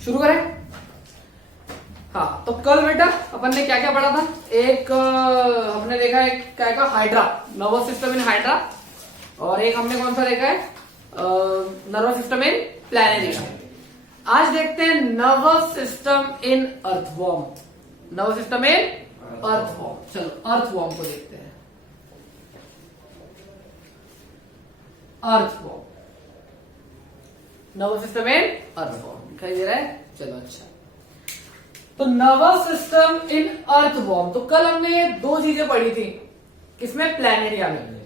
शुरू करें। हाँ, तो कल बेटा अपन ने क्या क्या पढ़ा था। एक हमने देखा है क्या का hydra, nervous system in hydra, और एक हमने कौन सा देखा है नर्वस सिस्टम इन प्लैनेरिया। आज देखते हैं nervous system in earthworm. Nervous system in earthworm. चलो अर्थवॉर्म को देखते हैं। Earthworm, nervous system in earthworm दिखाई दे रहा है। चलो अच्छा, तो नर्वस सिस्टम इन अर्थवॉर्म। तो कल हमने दो चीजें पढ़ी थी, किसमें, प्लैनेरिया में।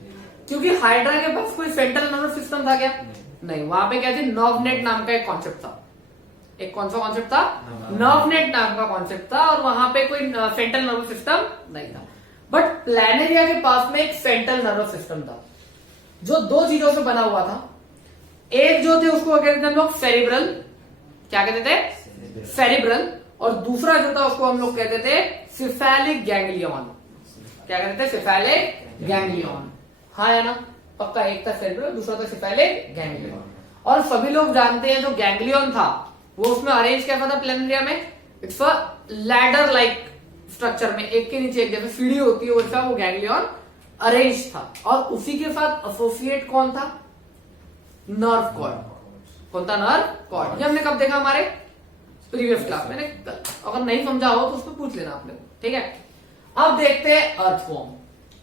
क्योंकि हाइड्रा के पास कोई सेंट्रल नर्वस सिस्टम था क्या? नहीं, वहां पे क्या थी, नर्वनेट नाम का एक कॉन्सेप्ट था। एक कौन सा कॉन्सेप्ट था? नर्वनेट नाम का कॉन्सेप्ट था, और वहां पे कोई सेंट्रल नर्वस सिस्टम नहीं था। बट प्लैनेरिया के पास में एक सेंट्रल नर्वस सिस्टम था, जो दो चीजों से बना हुआ था। एक जो थे उसको कहते थे हम लोग सेरिब्रल, क्या कहते थे, सेरिब्रल, और दूसरा जो था उसको हम लोग कहते थे सिफेलिक गैंग्लियन। क्या कहते थे, सिफेलिक गैंग्लियन। हाँ या ना, पक्का। एक था सेरिब्रल, दूसरा था सिफेलिक गैंग्लियन। और सभी लोग जानते हैं जो गैंग्लियन था वो उसमें अरेंज कैसा था प्लैनेरिया में, it's a ladder like structure में, एक के नीचे एक, जैसे सीढ़ी होती है वैसा वो गैंग्लियन अरेंज था। और उसी के साथ एसोसिएट कौन था, नर्व कॉर्ड। कौन था, नर्व कॉर्ड। ये हमने कब देखा, हमारे प्रीवियस क्लास में। अगर नहीं समझा हो तो उसको पूछ लेना आपने, ठीक है। अब देखते हैं अर्थवॉर्म।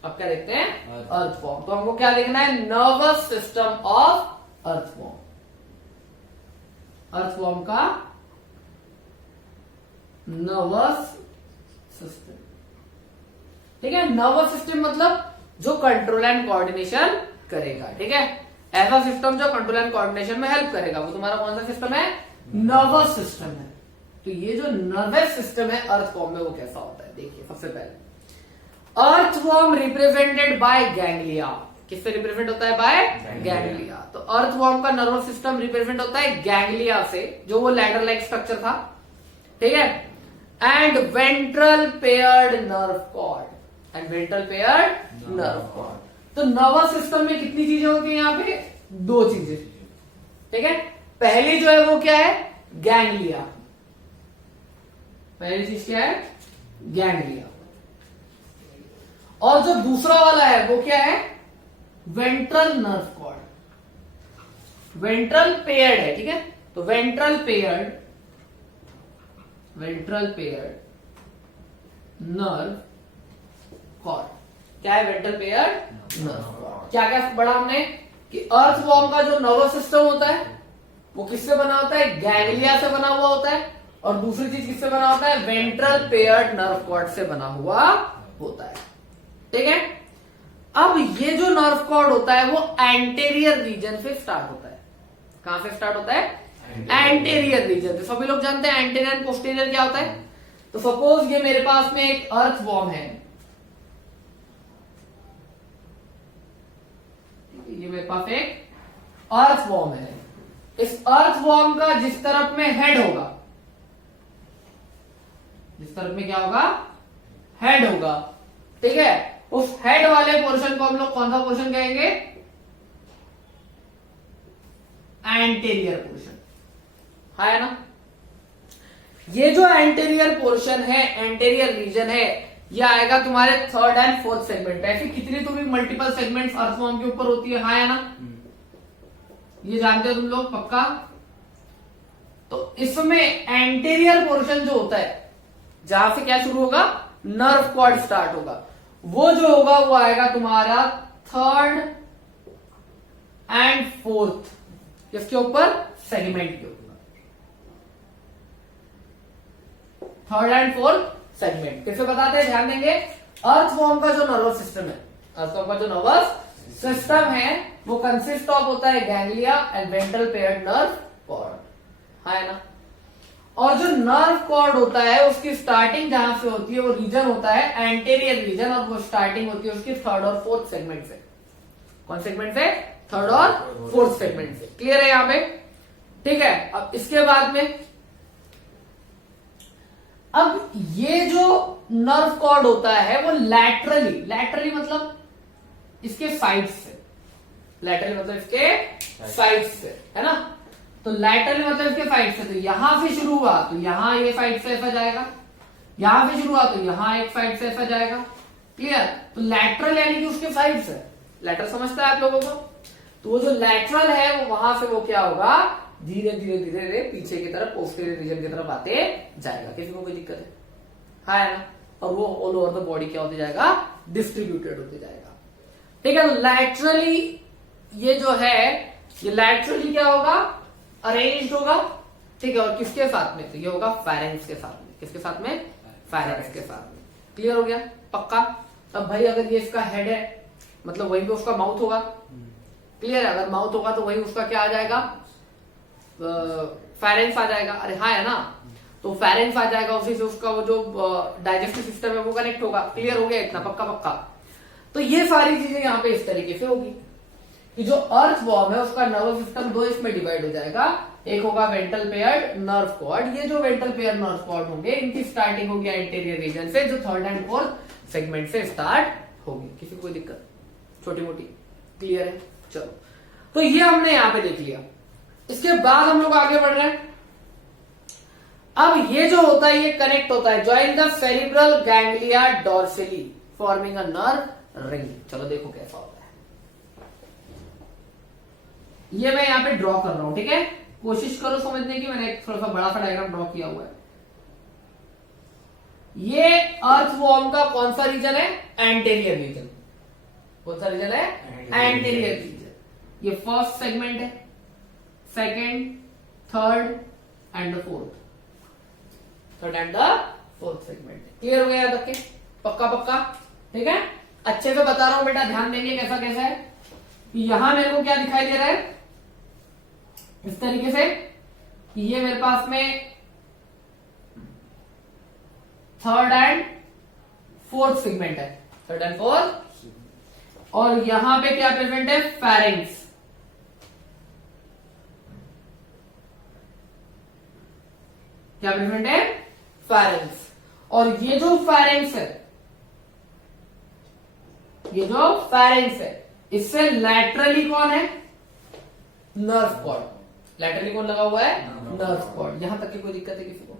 अब क्या देखते हैं, अर्थवॉर्म। तो हमको क्या देखना है, nervous system of earthworm. Earthworm का नर्वस सिस्टम, ठीक है। नर्वस सिस्टम मतलब जो कंट्रोल एंड कोऑर्डिनेशन करेगा, ठीक है। ऐसा सिस्टम जो कंट्रोल एंड कोऑर्डिनेशन में हेल्प करेगा, वो तुम्हारा कौन सा सिस्टम है, नर्वस सिस्टम है। तो ये जो नर्वस सिस्टम है अर्थवॉर्म में, वो कैसा होता है, देखिए। सबसे पहले अर्थवॉर्म रिप्रेजेंटेड बाय गैंग्लिया। किससे रिप्रेजेंट होता है, बाय गैंग्लिया। तो अर्थवॉर्म का नर्वस सिस्टम रिप्रेजेंट होता है गैंग्लिया से, जो वो लैडर लाइक स्ट्रक्चर था, ठीक है। And ventral paired nerve cord, and ventral paired nerve cord. तो नर्वस सिस्टम में कितनी चीजें होती हैं यहाँ पे, दो चीजें, ठीक है। पहली जो है वो क्या है, गैंग्लिया। पहली चीज क्या है, गैंग्लिया। और जो दूसरा वाला है वो क्या है, ventral nerve cord. Ventral paired है, ठीक है। तो वेंट्रल पेयर्ड नर्व कॉर्ड। क्या है, वेंट्रल पेयर्ड नर्व कॉर्ड। क्या क्या पढ़ा हमने कि अर्थवॉर्म का जो नर्वस सिस्टम होता है वो किससे बना होता है, गैंग्लिया से बना हुआ होता है। और दूसरी चीज किससे बना होता है, वेंट्रल पेयर्ड नर्व कॉर्ड से बना हुआ होता है, ठीक है। अब ये जो नर्व कॉर्ड होता है वो एंटेरियर रीजन से स्टार्ट होता है। कहां से स्टार्ट होता है, एंटेरियर रीजन से। सभी लोग जानते हैं एंटेरियर एंड पोस्टीरियर क्या होता है। तो सपोज ये मेरे पास में एक अर्थवॉर्म है, ये मेरे पास एक अर्थवॉर्म है। इस अर्थवॉर्म का जिस तरफ में हेड होगा, जिस तरफ में क्या होगा, हेड होगा, ठीक है। उस हेड वाले पोर्शन को हम लोग कौन सा पोर्शन कहेंगे, एंटेरियर पोर्शन। है ना। ये जो एंटेरियर पोर्शन है, एंटेरियर रीजन है, ये आएगा तुम्हारे थर्ड एंड फोर्थ सेगमेंट। ऐसी कितनी तो भी मल्टीपल सेगमेंट्स अर्थवॉर्म के ऊपर होती है, हाँ या ना, ये जानते हो तुम लोग पक्का। तो इसमें एंटेरियर पोर्शन जो होता है, जहां से क्या शुरू होगा, नर्व कॉर्ड स्टार्ट होगा, वो जो होगा वो आएगा तुम्हारा थर्ड एंड फोर्थ इसके ऊपर, सेगमेंट के ऊपर। थर्ड एंड फोर्थ सेगमेंट किसे बताते हैं, ध्यान देंगे। अर्थवॉर्म का जो नर्वस सिस्टम है, अर्थवॉर्म का जो नर्वस सिस्टम है वो कंसिस्ट ऑफ होता है ganglia and ventral paired nerve cord, है ना। और जो नर्व कॉर्ड होता है उसकी स्टार्टिंग जहां से होती है वो रीजन होता है एंटेरियर रीजन, और वो स्टार्टिंग होती है उसकी थर्ड और फोर्थ सेगमेंट से। कौन सेगमेंट से, थर्ड और फोर्थ सेगमेंट से। क्लियर है यहाँ पे, ठीक है। अब इसके बाद में, अब ये जो नर्व कॉर्ड होता है वो लैटरली मतलब इसके साइड से, लैटरली मतलब इसके साइड से, है ना। तो लैटरली मतलब इसके साइड से, तो यहां से शुरू हुआ तो यहां ये साइड से ऐसा जाएगा, यहां से शुरू हुआ तो यहां एक साइड से ऐसा जाएगा। क्लियर? तो लैटरल यानी कि उसके साइड से, लैटरल समझता है आप लोगों को? तो वो जो लैटरल है वो वहां से वो क्या होगा, धीरे धीरे धीरे धीरे पीछे की तरफ पोस्टीरियर रीजन की तरफ आते जाएगा। किसी को कोई दिक्कत है? हाँ है ना? और वो ऑल ओवर द बॉडी क्या होते जाएगा, डिस्ट्रीब्यूटेड होते जाएगा। ठीक है? तो लैटरली ये जो है, ये लैटरली क्या होगा, अरेंज्ड होगा। ठीक है? और किसके साथ में? तो ये होगा फेरेंक्स के साथ में। किसके साथ में? फेरेंक्स के साथ में। क्लियर हो गया? पक्का? अब भाई अगर ये इसका हेड है, मतलब वहीं पे उसका माउथ होगा। क्लियर है? अगर माउथ होगा तो वहीं उसका क्या आ जाएगा, फेरेंक्स आ जाएगा। अरे हाँ है ना? तो फेरेंक्स आ जाएगा, उसी से उसका वो जो डाइजेस्टिव सिस्टम है वो कनेक्ट होगा। क्लियर हो गया इतना? पक्का पक्का। तो ये सारी चीजें यहाँ पे इस तरीके से होगी कि जो अर्थवॉर्म है उसका नर्वस सिस्टम दो इसमें डिवाइड हो जाएगा। एक होगा वेंट्रल पेयर्ड नर्व कॉर्ड। ये जो वेंट्रल पेयर्ड नर्व कॉर्ड होंगे इनकी स्टार्टिंग होगी एंटीरियर रीजन से, जो थर्ड एंड फोर्थ सेगमेंट से स्टार्ट होगी। किसी को कोई दिक्कत? छोटी मोटी? क्लियर है? चलो, तो ये हमने यहां पे देख लिया। इसके बाद हम लोग आगे बढ़ रहे हैं। अब ये जो होता है ये कनेक्ट होता है, join the cerebral ganglia dorsally forming a nerve ring. चलो देखो कैसा होता है। ये मैं यहां पे ड्रॉ कर रहा हूं। ठीक है? कोशिश करो समझने की। मैंने एक थोड़ा सा बड़ा सा डायग्राम ड्रॉ किया हुआ है। ये अर्थवॉर्म का कौन सा रीजन है? Anterior reason. कौन सा रीजन है? Anterior reason. ये फर्स्ट सेगमेंट है, second, third and the fourth. Third and the fourth segment. Clear हो गया याद रखे? पक्का पक्का? ठीक है? अच्छे से बता रहा हूं बेटा, ध्यान देंगे कैसा कैसा है। यहां मेरे को क्या दिखाई दे रहा है इस तरीके से कि ये मेरे पास में थर्ड एंड फोर्थ सेगमेंट है, थर्ड एंड फोर्थ। और यहां पे क्या प्रेजेंट है? फेरेंक्स। क्या प्रेजेंट है? फेरेंक्स। और ये जो फेरेंक्स है, ये जो फेरेंक्स है, इससे लैटरली कौन है? Nerve cord. लैटरली कौन लगा हुआ है? Nerve cord. यहां तक की कोई दिक्कत है किसी को?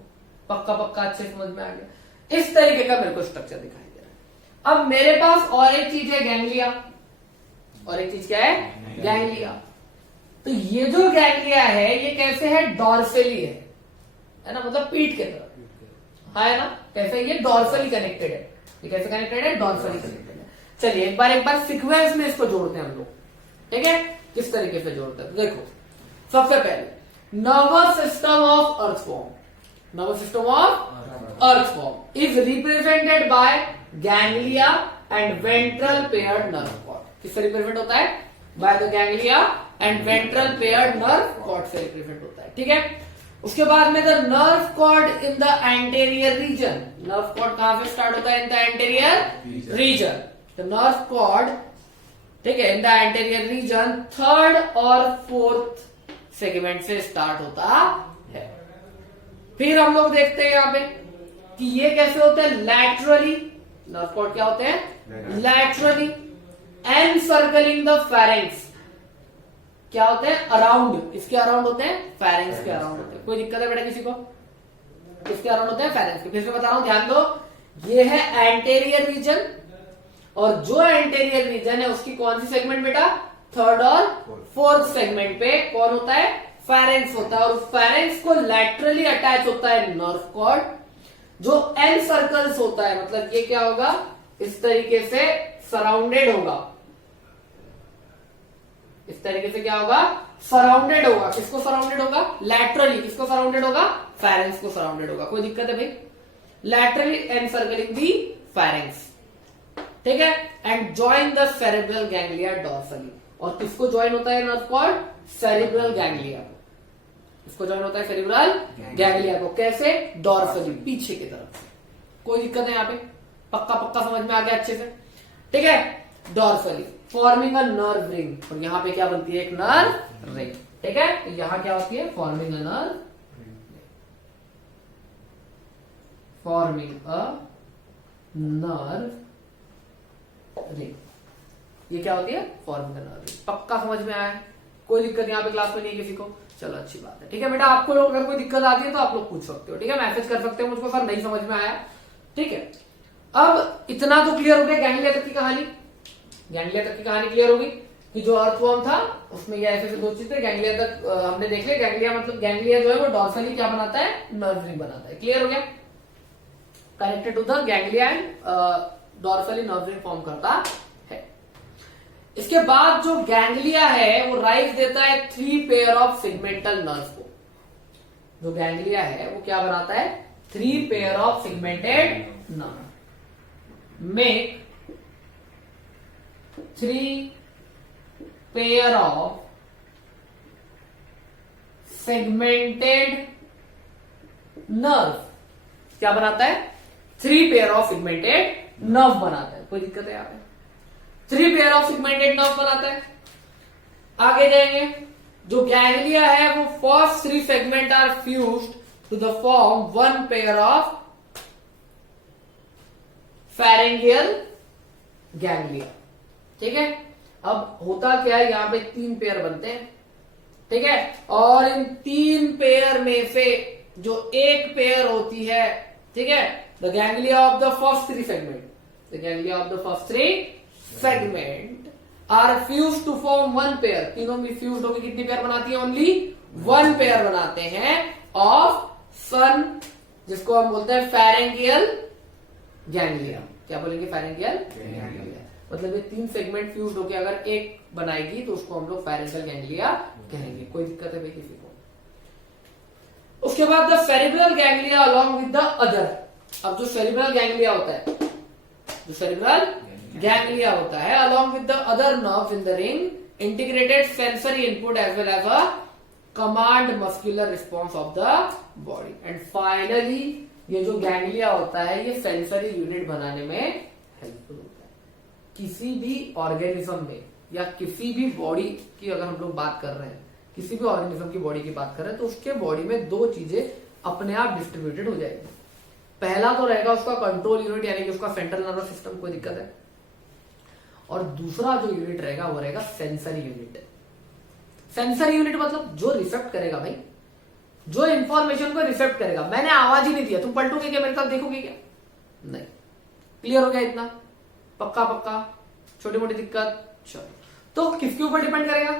पक्का पक्का? अच्छे समझ में आ गया? इस तरीके का मेरे को स्ट्रक्चर दिखाई दे रहा है। अब मेरे पास और एक चीज है गैंग्लिया। और एक चीज क्या है? गैंग्लिया। तो ये जो गैंग्लिया है ये कैसे है? डॉर्सली है ना? मतलब पीठ के तरफ है ना? कैसे? ये डॉर्सली कनेक्टेड है। ये कैसे कनेक्टेड है? डॉर्सली कनेक्टेड है। चलिए एक बार सीक्वेंस में इसको जोड़ते हैं हम लोग। ठीक है? किस तरीके से जोड़ते हैं देखो। सबसे पहले nervous system of earthworm. Nervous system of earthworm is represented by ganglia and ventral paired nerve cord. किससे रिप्रेजेंट होता है? By the ganglia and ventral paired nerve cord से रिप्रेजेंट होता है। ठीक है? उसके बाद में the nerve cord in the anterior region. Nerve cord कहां से स्टार्ट होता है? In the anterior region. The nerve cord, ठीक है, in the anterior region third और फोर्थ सेगमेंट से स्टार्ट होता है। फिर हम लोग देखते हैं यहां पे कि ये कैसे होते हैं? लैटरली। नर्व कॉर्ड क्या होते हैं? Laterally encircling the pharynx. क्या होते हैं? अराउंड। इसके अराउंड होते हैं, फेरेंक्स के अराउंड होते हैं। कोई दिक्कत है बेटा किसी को? किसके अराउंड होते हैं? फेरेंक्स के। फिर से बता रहा हूं, ध्यान दो। ये है एंटीरियर रीजन, और जो एंटीरियर रीजन है उसकी कौन सी सेगमेंट बेटा? थर्ड और फोर्थ सेगमेंट पे कौन होता है? फेरेंक्स होता है। और फेरेंक्स को लैटरली अटैच होता है नर्व कॉर्ड, जो एन सर्कल्स होता है। मतलब ये क्या होगा? इस तरीके से सराउंडेड होगा। इस तरीके से क्या होगा? सराउंडेड होगा। किसको सराउंडेड होगा? लैटरली। किसको सराउंडेड होगा? फेरेंक्स को सराउंडेड होगा। कोई दिक्कत है भाई? लैटरली एनसर्कलिंग दी फेरेंक्स। ठीक है? And join the cerebral ganglia dorsally. और किसको ज्वाइन होता है नर्व कॉर्ड? सेरिब्रल गैंग्लिया को। इसको ज्वाइन होता है सेरिब्रल गैंग्लिया को। कैसे? डॉर्सली, पीछे की तरफ। कोई दिक्कत है यहाँ पे? पक्का पक्का समझ में आ गया अच्छे से? ठीक है? Dorsally forming a nerve ring. और यहां पे क्या बनती है? एक नर्व रिंग। ठीक है? तो यहां क्या होती है? Forming a nerve, forming a nerve ring. ये क्या होती है? Forming a nerve ring. पक्का समझ में आया है? कोई दिक्कत यहां पे क्लास में नहीं है किसी को? चलो अच्छी बात है। ठीक है बेटा, आपको अगर कोई दिक्कत आती है तो आप लोग पूछ सकते हो। ठीक है, मैसेज कर सकते हो मुझको, सर नहीं समझ में आया। ठीक है, अब इतना तो क्लियर हो गया गैंग्लिया तक की कहानी। गैंग्लिया तक की कहानी क्लियर होगी कि जो अर्थवर्म था उसमें ये ऐसे दो चीजें गैंग्लिया तक हमने देख लिया। गैंग्लिया मतलब गैंग्लिया जो है वो डॉर्सली क्या बनाता है, नर्व रिंग बनाता है। क्लियर हो गया, connected to the ganglia and dorsally nerve ring form करता है। इसके बाद जो गैंग्लिया है वो राइज देता है 3 पेयर ऑफ सेगमेंटल नर्व को। जो गैंग्लिया है वो क्या बनाता है, 3 pair of segmented nerve. Make 3 pair of segmented nerve. क्या बनाता है, 3 पेयर ऑफ सेगमेंटेड नर्व बनाता है। कोई दिक्कत है यहाँ पे, 3 पेयर ऑफ सेगमेंटेड नर्व बनाता है। आगे जाएंगे, जो गैंग्लिया है वो first 3 segment are fused to the form 1 pair of pharyngeal ganglia. ठीक है, अब होता क्या है, यहां पे 3 पेयर बनते हैं। ठीक है, और इन 3 पेयर में से जो एक पेयर होती है, ठीक है, the ganglia of the first 3 segment, the ganglia of the first 3 segment are fuse to form 1 pair. तीनों भी फ्यूज होकर कितनी पेयर बनाती है, ओनली 1 पेयर बनाते हैं ऑफ सन, जिसको हम बोलते हैं फेरेंगियल गैंग्लिया। क्या बोलेंगे, फेरेंगियल गैंग्लिया। मतलब ये 3 सेगमेंट फ्यूज होकर अगर एक बनाएगी तो उसको हम लोग फेरेंगियल गैंग्लिया कहेंगे। कोई दिक्कत है भाई किसी को? उसके बाद the cerebral ganglia along with the other. अब जो सेरिब्रल गैंग्लिया होता है, जो सेरिब्रल गैंग्लिया होता है along with the other nerves in the ring integrated sensory input as well as a command muscular response of the body. And finally ये जो ganglia होता है ये सेंसरी यूनिट बनाने में हेल्पफुल होता है। किसी भी ऑर्गेनिज्म में या किसी भी बॉडी की अगर हम लोग बात कर रहे हैं, किसी भी ऑर्गेनिज्म की बॉडी की बात कर रहे हैं, तो उसके बॉडी में 2 चीजें अपने आप डिस्ट्रीब्यूटेड हो जाएगी। पहला तो रहेगा उसका कंट्रोल यूनिट यानी कि उसका सेंट्रल नर्वस सिस्टम, कोई दिक्कत है। और दूसरा जो यूनिट रहेगा वो रहेगा सेंसरी यूनिट। सेंसरी यूनिट मतलब जो रिसेप्ट करेगा भाई, जो इंफॉर्मेशन को रिसेप्ट करेगा। मैंने आवाज ही नहीं दिया, तुम पलटोगे क्या मेरे साथ, देखोगे क्या? नहीं। क्लियर हो गया इतना? पक्का पक्का? छोटी मोटी दिक्कत? चलो, तो किसके ऊपर डिपेंड करेगा?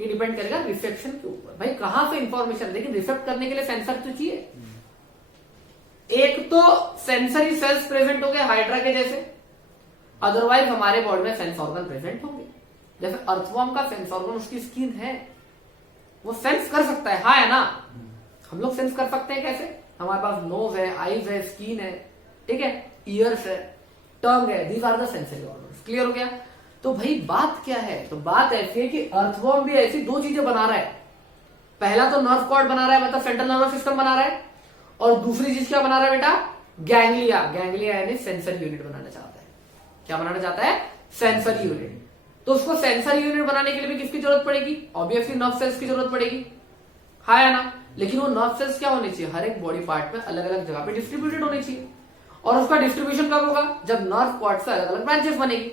ये डिपेंड करेगा रिसेप्शन के ऊपर। भाई कहां से इंफॉर्मेशन, लेकिन रिसेप्ट करने के लिए सेंसर तो चाहिए। एक तो सेंसरी सेल्स प्रेजेंट हो गए हाइड्रा के जैसे, अदरवाइज हमारे बॉडी में सेंस ऑर्गन प्रेजेंट होंगे। जैसे अर्थवर्म का सेंस ऑर्गन उसकी स्किन है, वो सेंस कर सकता है, हाँ है ना? हम लोग सेंस कर सकते हैं कैसे? हमारे पास नोज है, आईज है, स्किन है, ठीक है, ईयर्स है, टंग है, these are the sensory organs. Clear हो गया? तो भाई बात क्या है? तो बात ऐसी है कि अर्थवर्म भी ऐसी 2 चीजें बना रहा है। पहला तो नर्व कॉर्ड बना रहा है, मतलब सेंट्रल नर्वस सिस्टम बना रहा है, और दूसरी चीज क्या बना रहा है बेटा? गैंग्लिया। गैंग्लिया यानी सेंसरी यूनिट बनाना चाहता है। क्या बनाना चाहता है? Sensory unit. तो उसको सेंसरी यूनिट बनाने के लिए भी किसकी जरूरत पड़ेगी? ऑब्वियसली नर्व सेल्स की जरूरत पड़ेगी, हाँ या ना? लेकिन वो नर्व सेल्स क्या होने चाहिए? हर एक बॉडी पार्ट में अलग अलग जगह पे डिस्ट्रीब्यूटेड होने चाहिए। और उसका डिस्ट्रीब्यूशन कब होगा? जब नर्व कॉर्ड से अलग अलग ब्रांचेस बनेगी।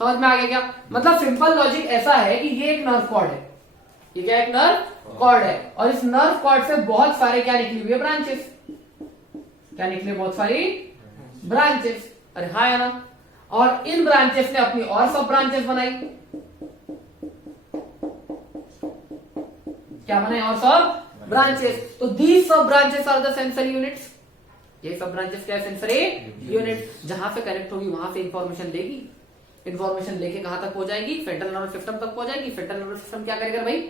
समझ में आ गया क्या? मतलब सिंपल लॉजिक ऐसा है कि ये एक नर्व कॉर्ड है, ये क्या एक नर्व कॉर्ड है, और इस नर्व कॉर्ड से बहुत सारे क्या निकली हुई है? ब्रांचेस। क्या निकले? बहुत सारी ब्रांचेस। अरे हाँ या ना? और इन ब्रांचेस ने अपनी और सब ब्रांचेस बनाई। क्या बनाए? और सब ब्रांचेस। तो दीज सब branches are the sensory units. ये सब ब्रांचेस क्या है? Sensory unit. जहां से कनेक्ट होगी वहां से इंफॉर्मेशन लेगी, इंफॉर्मेशन लेके कहां तक पहुंचाएगी? सेंट्रल नर्वस सिस्टम तक पहुंचाएगी। सेंट्रल नर्वस सिस्टम क्या करेगा भाई?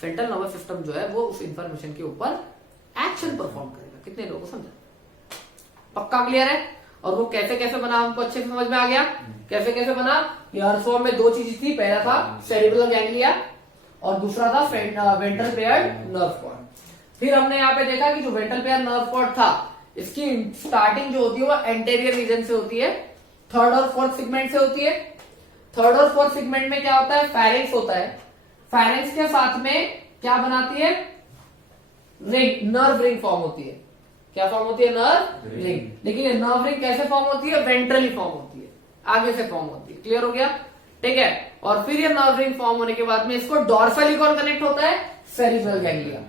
सेंट्रल नर्वस सिस्टम जो है वो उस इंफॉर्मेशन के ऊपर एक्शन परफॉर्म करेगा। कितने लोगों को समझा? पक्का क्लियर है? और वो कैसे कैसे बना हमको अच्छे से समझ में आ गया। कैसे कैसे बना? अर्थवर्म में 2 चीज थी, पहला था सेरिब्रल गैंग्लिया और दूसरा था वेंट्रल पेयर नर्व कॉर्ड। फिर हमने यहाँ पे देखा कि जो वेंट्रल पेयर नर्व कॉर्ड था, इसकी स्टार्टिंग जो होती है वो एंटेरियर रीजन से होती है, 3rd और 4th सेगमेंट से होती है। 3rd और 4th सेगमेंट में क्या होता है? फेरेंक्स होता है। फेरेंक्स के साथ में क्या बनाती है? रिंग, नर्व रिंग फॉर्म होती है। क्या फॉर्म होती है? Nerve ring. लेकिन ये नर्व रिंग कैसे फॉर्म होती है? वेंट्रली फॉर्म होती है, आगे से फॉर्म होती है। क्लियर हो गया? ठीक है। और फिर ये नर्व रिंग फॉर्म होने के बाद में इसको डॉर्सली कौन कनेक्ट होता है, सेरिब्रल गैंग्लिया।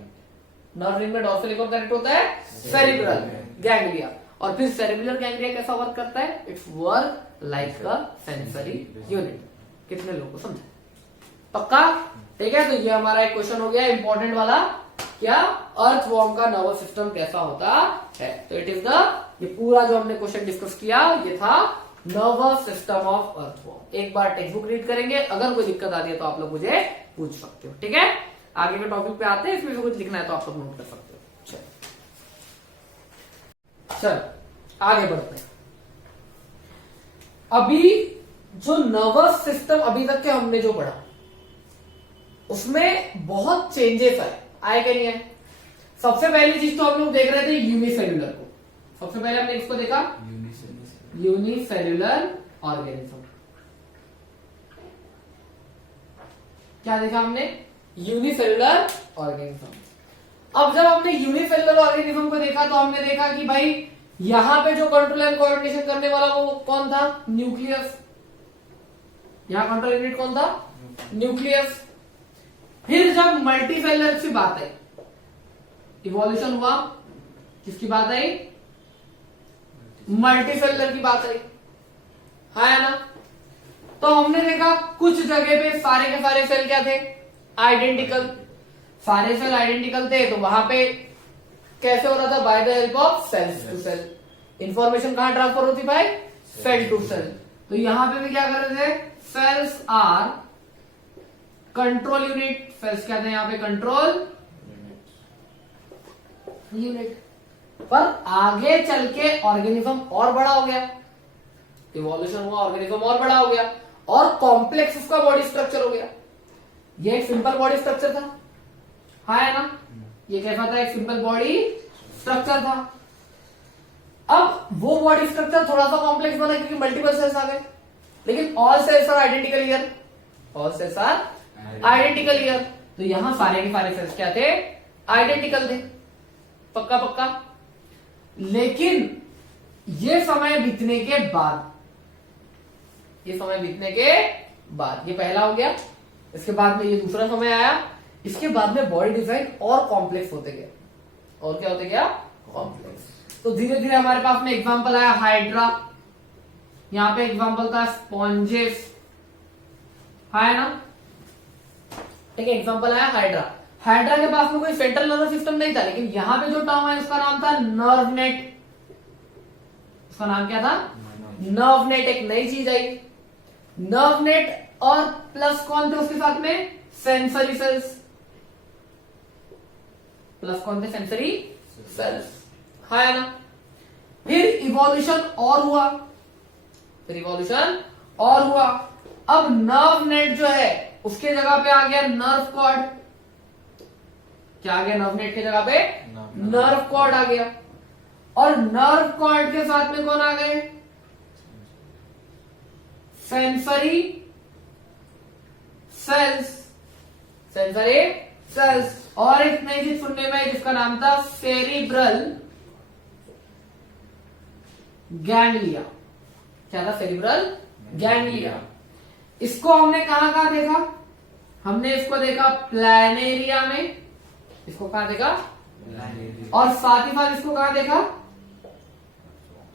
नर्व रिंग में डॉर्सली कौन कनेक्ट होता है, सेरिब्रल गैंग्लिया। और फिर सेरिब्रल गैंग्लिया कैसा वर्क करता है, it's work like a sensory unit. कितने लोगों को समझा, पक्का, ठीक है। तो ये हमारा एक क्वेश्चन हो गया इंपॉर्टेंट वाला, क्या अर्थवॉर्म का नर्वस सिस्टम कैसा होता है। तो इट इज द, ये पूरा जो हमने क्वेश्चन डिस्कस किया ये था नर्वस सिस्टम ऑफ अर्थवॉर्म। एक बार टेक्स्ट बुक रीड करेंगे, अगर कोई दिक्कत आती है तो आप लोग मुझे पूछ सकते हो, ठीक है। आगे के टॉपिक पे आते हैं, इसमें कुछ लिखना है तो आप लोग नोट कर सकते हो। चल आगे बढ़ते हैं। अभी जो नर्वस सिस्टम अभी तक के हमने जो पढ़ा उसमें बहुत चेंजेस आए क्या नहीं आए। सबसे पहली चीज तो हम लोग देख रहे थे यूनिसेल्युलर को। सबसे पहले हमने इसको देखा यूनिसेल्युलर ऑर्गेनिज्म। क्या देखा हमने, यूनिसेल्युलर ऑर्गेनिज्म। अब जब हमने यूनिसेल्युलर ऑर्गेनिज्म को देखा तो हमने देखा कि भाई यहां पे जो कंट्रोल एंड कोऑर्डिनेशन करने वाला वो कौन था, न्यूक्लियस। यहां कंट्रोल यूनिट कौन था, न्यूक्लियस। फिर जब मल्टीसेल्युलर की बात आई, इवोल्यूशन हुआ, किसकी बात आई, मल्टीसेल्युलर की बात आई, है ना। तो हमने देखा कुछ जगह पे सारे के सारे सेल क्या थे, आइडेंटिकल। सारे सेल आइडेंटिकल थे तो वहां पे कैसे हो रहा था, by the help of cells to cell. Information कहां ट्रांसफर होती भाई, सेल टू सेल। तो यहां पे भी क्या कर रहे थे, cells are control unit. Cells क्या थे यहाँ पे, कंट्रोल यूनिट। पर आगे चल के ऑर्गेनिज्म और बड़ा हो गया, इवोल्यूशन हुआ, ऑर्गेनिज्म और बड़ा हो गया और कॉम्प्लेक्स उसका बॉडी स्ट्रक्चर हो गया। ये एक सिंपल बॉडी स्ट्रक्चर था, है ना। ये कैसा था, एक सिंपल बॉडी स्ट्रक्चर था। अब वो बॉडी स्ट्रक्चर थोड़ा सा कॉम्प्लेक्स बना क्योंकि मल्टीपल सेल्स आ गए, लेकिन all cells are identical here, all cells are identical here. तो यहां सारे के सारे सेल्स क्या थे, आइडेंटिकल थे, पक्का पक्का। लेकिन ये समय बीतने के बाद, ये समय बीतने के बाद, ये पहला हो गया, इसके बाद में ये दूसरा समय आया, इसके बाद में बॉडी डिजाइन और कॉम्प्लेक्स होते गए। और क्या होते गया, कॉम्प्लेक्स। तो धीरे धीरे हमारे पास में एग्जांपल आया हाइड्रा, यहां पे एग्जांपल था स्पॉन्जेस, है ना, ठीक है। एग्जांपल आया हाइड्रा। हाइड्रा के पास में कोई सेंट्रल नर्वस सिस्टम नहीं था, लेकिन यहां पे जो टर्म है उसका नाम था नर्व नेट। उसका नाम क्या था, नर्व नेट। एक नई चीज आई, नर्व नेट। और प्लस कौन थे उसके साथ में, सेंसरी सेल्स। प्लस कौन थे, सेंसरी सेल्स, है ना। फिर इवोल्यूशन और हुआ, फिर इवोल्यूशन और हुआ। अब नर्व नेट जो है उसके जगह पे आ गया नर्व कॉर्ड। क्या आ गया, नर्व नेट की जगह पे नर्व कॉर्ड आ गया। और नर्व कॉर्ड के साथ में कौन आ गए, सेंसरी सेल्स, सेंसरी सेल्स। और एक नई चीज सुनने में आई जिसका नाम था सेरिब्रल गैंग्लिया। क्या था, सेरिब्रल गैंग्लिया। इसको हमने कहां देखा, हमने इसको देखा प्लैनेरिया में। इसको कहां देखा, और साथ ही साथ इसको कहां देखा,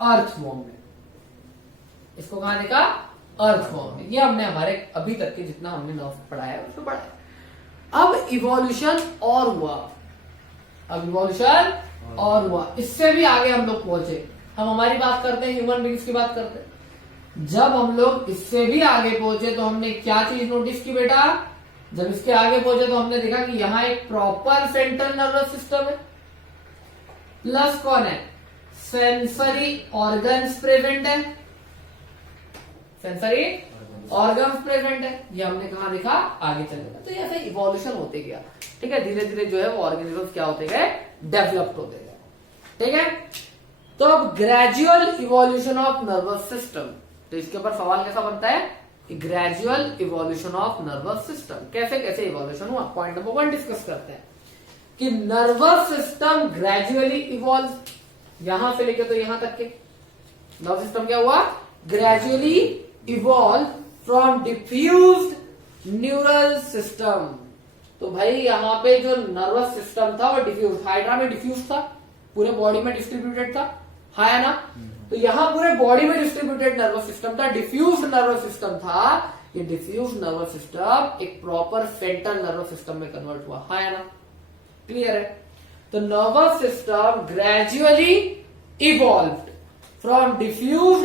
अर्थवॉर्म में। इसको कहां देखा, अर्थवॉर्म में। ये हमने हमारे अभी तक के जितना हमने नर्व पढ़ाया है उसको पढ़ाया। अब इवोल्यूशन और हुआ, अब इवोल्यूशन और हुआ, इससे भी आगे हम लोग पहुंचे। हम हमारी बात करते हैं, ह्यूमन बींग्स की बात करते हैं। जब हम लोग इससे भी आगे पहुंचे तो हमने क्या चीज नोटिस की बेटा, जब इसके आगे पहुंचे तो हमने देखा कि यहां एक प्रॉपर सेंट्रल नर्वस सिस्टम है, प्लस कौन है, सेंसरी ऑर्गन्स प्रेजेंट है, सेंसरी ऑर्गन्स प्रेजेंट है। ये हमने कहा देखा, आगे चलेगा। तो ऐसा इवोल्यूशन होते गया, ठीक है। धीरे धीरे जो है वो ऑर्गेनिज्म क्या होते गए, डेवलप्ड होते गए, ठीक है। तो अब gradual evolution of nervous system, तो इसके ऊपर सवाल कैसा बनता है, gradual evolution of nervous system, कैसे कैसे इवोल्यूशन हुआ। पॉइंट नंबर 1 डिस्कस करते हैं कि नर्वस सिस्टम ग्रेजुअली इवॉल्व, यहां से लेकर तो यहां तक के नर्वस सिस्टम क्या हुआ, gradually evolve from diffused neural system. तो भाई यहाँ पे जो नर्वस सिस्टम था वो डिफ्यूज, हाइड्रा में डिफ्यूज था, पूरे बॉडी में डिस्ट्रीब्यूटेड था, हाँ है ना। तो यहाँ पूरे बॉडी में डिस्ट्रीब्यूटेड नर्वस सिस्टम था, डिफ्यूज नर्वस सिस्टम था। ये डिफ्यूज नर्वस सिस्टम एक प्रॉपर सेंट्रल नर्वस सिस्टम में कन्वर्ट हुआ, हाँ है ना, क्लियर है। तो nervous system gradually evolved from diffuse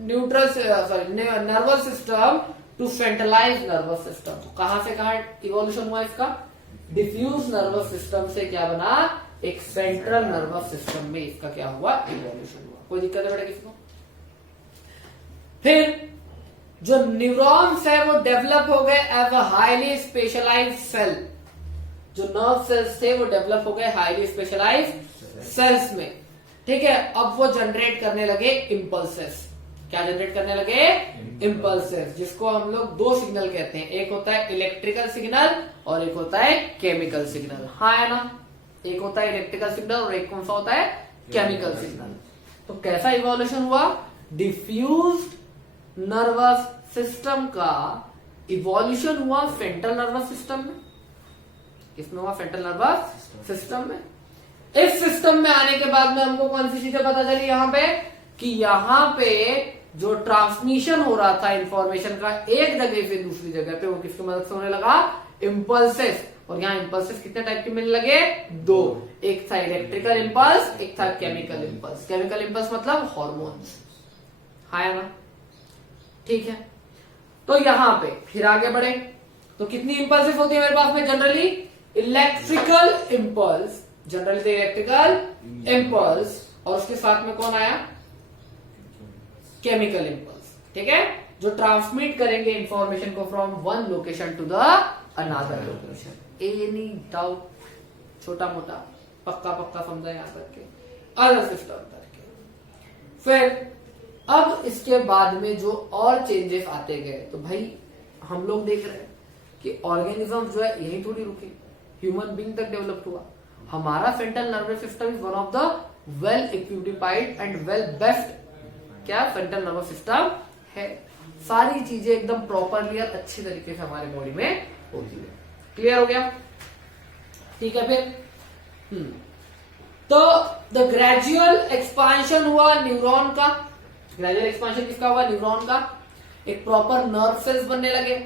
nervous system to centralize nervous system. तो कहां से कहां इवोल्यूशन हुआ इसका? डिफ्यूज नर्वस सिस्टम से क्या बना? एक सेंट्रल नर्वस सिस्टम में इसका क्या हुआ? इवोल्यूशन हुआ। कोई दिक्कत है बेटा किसी को? फिर जो न्यूरॉन्स है वो डेवलप हो गए as a highly specialised cell. जो नर्व सेल्स थे वो डेवलप हो गए हाईली स्पेशलाइज्ड सेल्स में, ठीक है। अब वो जनरेट करने लगे इम्पल्सेस। क्या जनरेट करने लगे? इम्पल्सेस, जिसको हम लोग दो सिग्नल कहते हैं, एक होता है इलेक्ट्रिकल सिग्नल और एक होता है केमिकल सिग्नल, हाँ है ना। एक होता है इलेक्ट्रिकल सिग्नल और एक कौन सा होता है? Chemical signal. तो कैसा इवोल्यूशन हुआ? डिफ्यूज्ड नर्वस सिस्टम का इवोल्यूशन हुआ सेंट्रल नर्वस सिस्टम में। किसमें हुआ? सेंट्रल नर्वस सिस्टम में। इस सिस्टम में आने के बाद में हमको कौन सी चीजें पता चली यहाँ पे? कि यहाँ पे जो ट्रांसमिशन हो रहा था इंफॉर्मेशन का एक जगह से दूसरी जगह पे, वो किसकी मदद से होने लगा? इम्पल्सेस। और यहाँ इम्पल्सेस कितने टाइप के मिलने लगे? दो। एक था इलेक्ट्रिकल इम्पल्स, एक था केमिकल इम्पल्स। केमिकल इम्पल्स मतलब हॉर्मोन्स, है ना, ठीक है। तो यहाँ पे फिर आगे बढ़े तो कितनी इम्पल्सेस होती है मेरे पास में? Generally electrical impulse, generally electrical impulse, और उसके साथ में कौन आया? केमिकल इम्पल्स, ठीक है, जो ट्रांसमिट करेंगे इंफॉर्मेशन को from one location to the another location. Any doubt? छोटा मोटा पक्का पक्का समझा यहाँ तक के, अदर सिस्टम तक के। फिर अब इसके बाद में जो और चेंजेस आते गए, तो भाई हम लोग देख रहे हैं कि ऑर्गेनिज्म जो है यही थोड़ी रुके, ह्यूमन बीइंग तक डेवलप हुआ। हमारा central nervous system is one of the well equipped and well best क्या सेंट्रल नर्वस सिस्टम है। सारी चीजें एकदम प्रॉपरली और अच्छी तरीके से हमारे बॉडी में होती है। क्लियर हो गया? ठीक है। फिर तो द ग्रेजुअल एक्सपांशन हुआ न्यूरॉन का। ग्रेजुअल एक्सपांशन किसका हुआ? न्यूरॉन का। एक प्रॉपर नर्व सेल्स बनने लगे।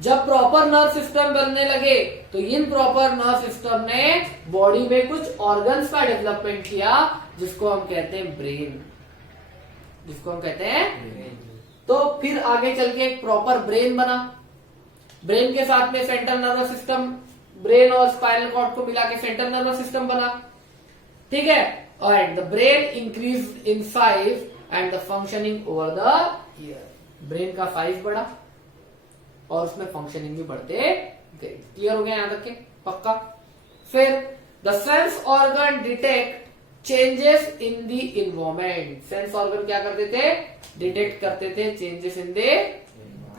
जब प्रॉपर नर्व सिस्टम बनने लगे तो इन प्रॉपर नर्व सिस्टम ने बॉडी में कुछ ऑर्गन्स का डेवलपमेंट किया, जिसको हम कहते हैं ब्रेन, जिसको हम कहते हैं। तो फिर आगे चल के एक प्रॉपर ब्रेन बना। ब्रेन के साथ में सेंट्रल नर्वस सिस्टम, ब्रेन और स्पाइनल कॉर्ड को मिला के सेंट्रल नर्वस सिस्टम बना, ठीक है। और the brain increase in size and the functioning over the year. Brain का साइज बढ़ा और उसमें फंक्शनिंग भी बढ़ते गए। क्लियर हो गया यहां तक के? पक्का। फिर the sense organ detect changes in the environment. Sense organ क्या करते थे? डिटेक्ट करते थे changes in the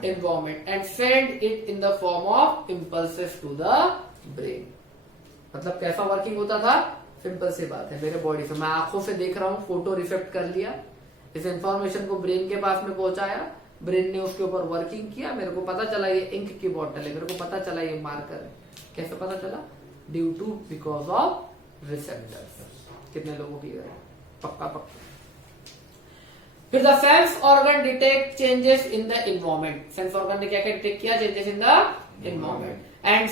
environment and send it in the form of impulses to the brain. मतलब कैसा वर्किंग होता था? सिंपल सी बात है, मेरे बॉडी से मैं आंखों से देख रहा हूं, फोटो रिसेप्ट कर लिया, इस इंफॉर्मेशन को ब्रेन के पास में पहुंचाया, ब्रेन ने उसके ऊपर वर्किंग किया, मेरे को पता चला ये इंक की बॉटल है, मेरे को पता चला ये मार्कर है। कैसे पता चला? Due to because of receptors. कितने लोगों की है? पक्का पक्का। फिर the sense organ detect changes in the environment. Sense organ ने क्या क्या डिटेक्ट किया? Changes in the environment and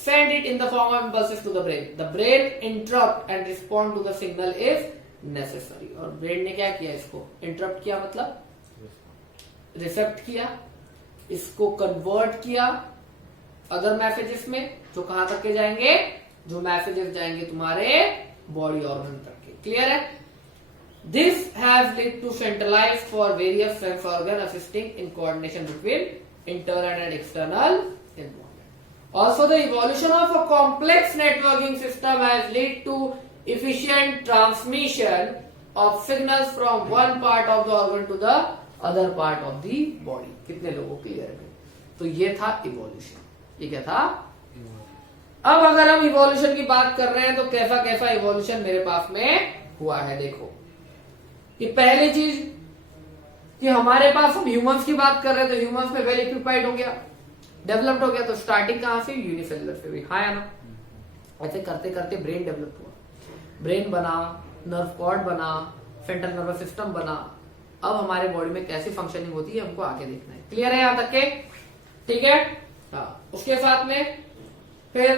send it in the form of impulses to the brain. The brain interrupt and respond to the signal if necessary. और brain ने क्या किया? इसको interrupt किया, मतलब रिसेप्ट किया, इसको कन्वर्ट किया अदर मैसेजेस में, जो कहां तक के जाएंगे? जो मैसेजेस जाएंगे तुम्हारे बॉडी ऑर्गन तक के। क्लियर है? This has lead to centralise for various sense organ assisting in coordination between internal and external environment. Also, the evolution of a complex networking system has led to efficient transmission of signals from one part of the organ to the other part of the body. कितने लोगों को clear है? तो ये था evolution. ये क्या था? अब अगर हम इवोल्यूशन की बात कर रहे हैं तो कैसा कैसा इवोल्यूशन मेरे पास में हुआ है, देखो। ये पहली चीज कि हमारे पास हम ह्यूमंस की बात कर रहे थे, ह्यूमंस में वेल इक्विपाइड हो गया, डेवलप्ड हो गया, तो स्टार्टिंग कहां से, यूनिसेलुलर से हुई, हाँ या ना। ऐसे करते करते ब्रेन डेवलप हुआ, ब्रेन बना, नर्व कॉर्ड बना, सेंट्रल नर्वस सिस्टम बना। अब हमारे बॉडी में कैसी फंक्शनिंग होती है हमको आगे देखना है। क्लियर है यहां तक के? ठीक है। हाँ, उसके साथ में फिर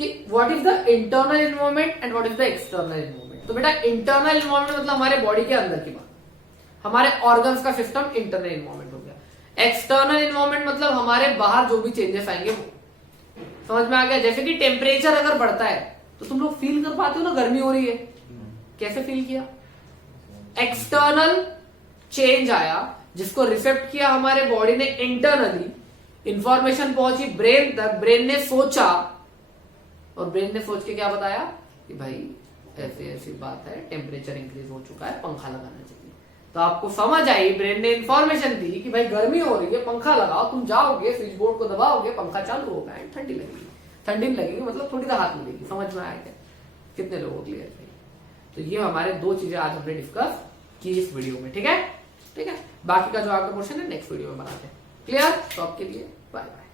कि what is the internal environment and what is the external environment. तो बेटा इंटरनल इन्वायरमेंट मतलब हमारे बॉडी के अंदर की बात, हमारे ऑर्गन्स का सिस्टम इंटरनल इन्वायरमेंट हो गया। एक्सटर्नल इन्वायरमेंट मतलब हमारे बाहर जो भी चेंजेस आएंगे वो, समझ में आ गया। जैसे कि टेम्परेचर अगर बढ़ता है तो तुम लोग फील कर पाते हो ना गर्मी हो रही है, कैसे फील किया, एक्सटर्नल चेंज आया जिसको रिसेप्ट किया हमारे बॉडी ने, इंटरनली इंफॉर्मेशन पहुंची ब्रेन तक, ब्रेन ने सोचा और ब्रेन ने सोच के क्या बताया कि भाई ऐसी ऐसी बात है, टेम्परेचर इंक्रीज हो चुका है, पंखा लगाना चाहिए। तो आपको समझ आई, ब्रेन ने इंफॉर्मेशन दी कि भाई गर्मी हो रही है, पंखा लगाओ, तुम जाओगे स्विच बोर्ड को दबाओगे, पंखा चालू होगा, ठंडी लगेगी, ठंडी लगेगी मतलब थोड़ी राहत मिलेगी। समझ में आएगा कितने लोगों को क्लियर है? तो ये हमारे दो चीजें आज हमने डिस्कस की इस वीडियो में, ठीक है। ठीक है, बाकी का जो आगे पोर्शन है नेक्स्ट वीडियो में बनाते हैं। क्लियर? तो आपके लिए बाय बाय।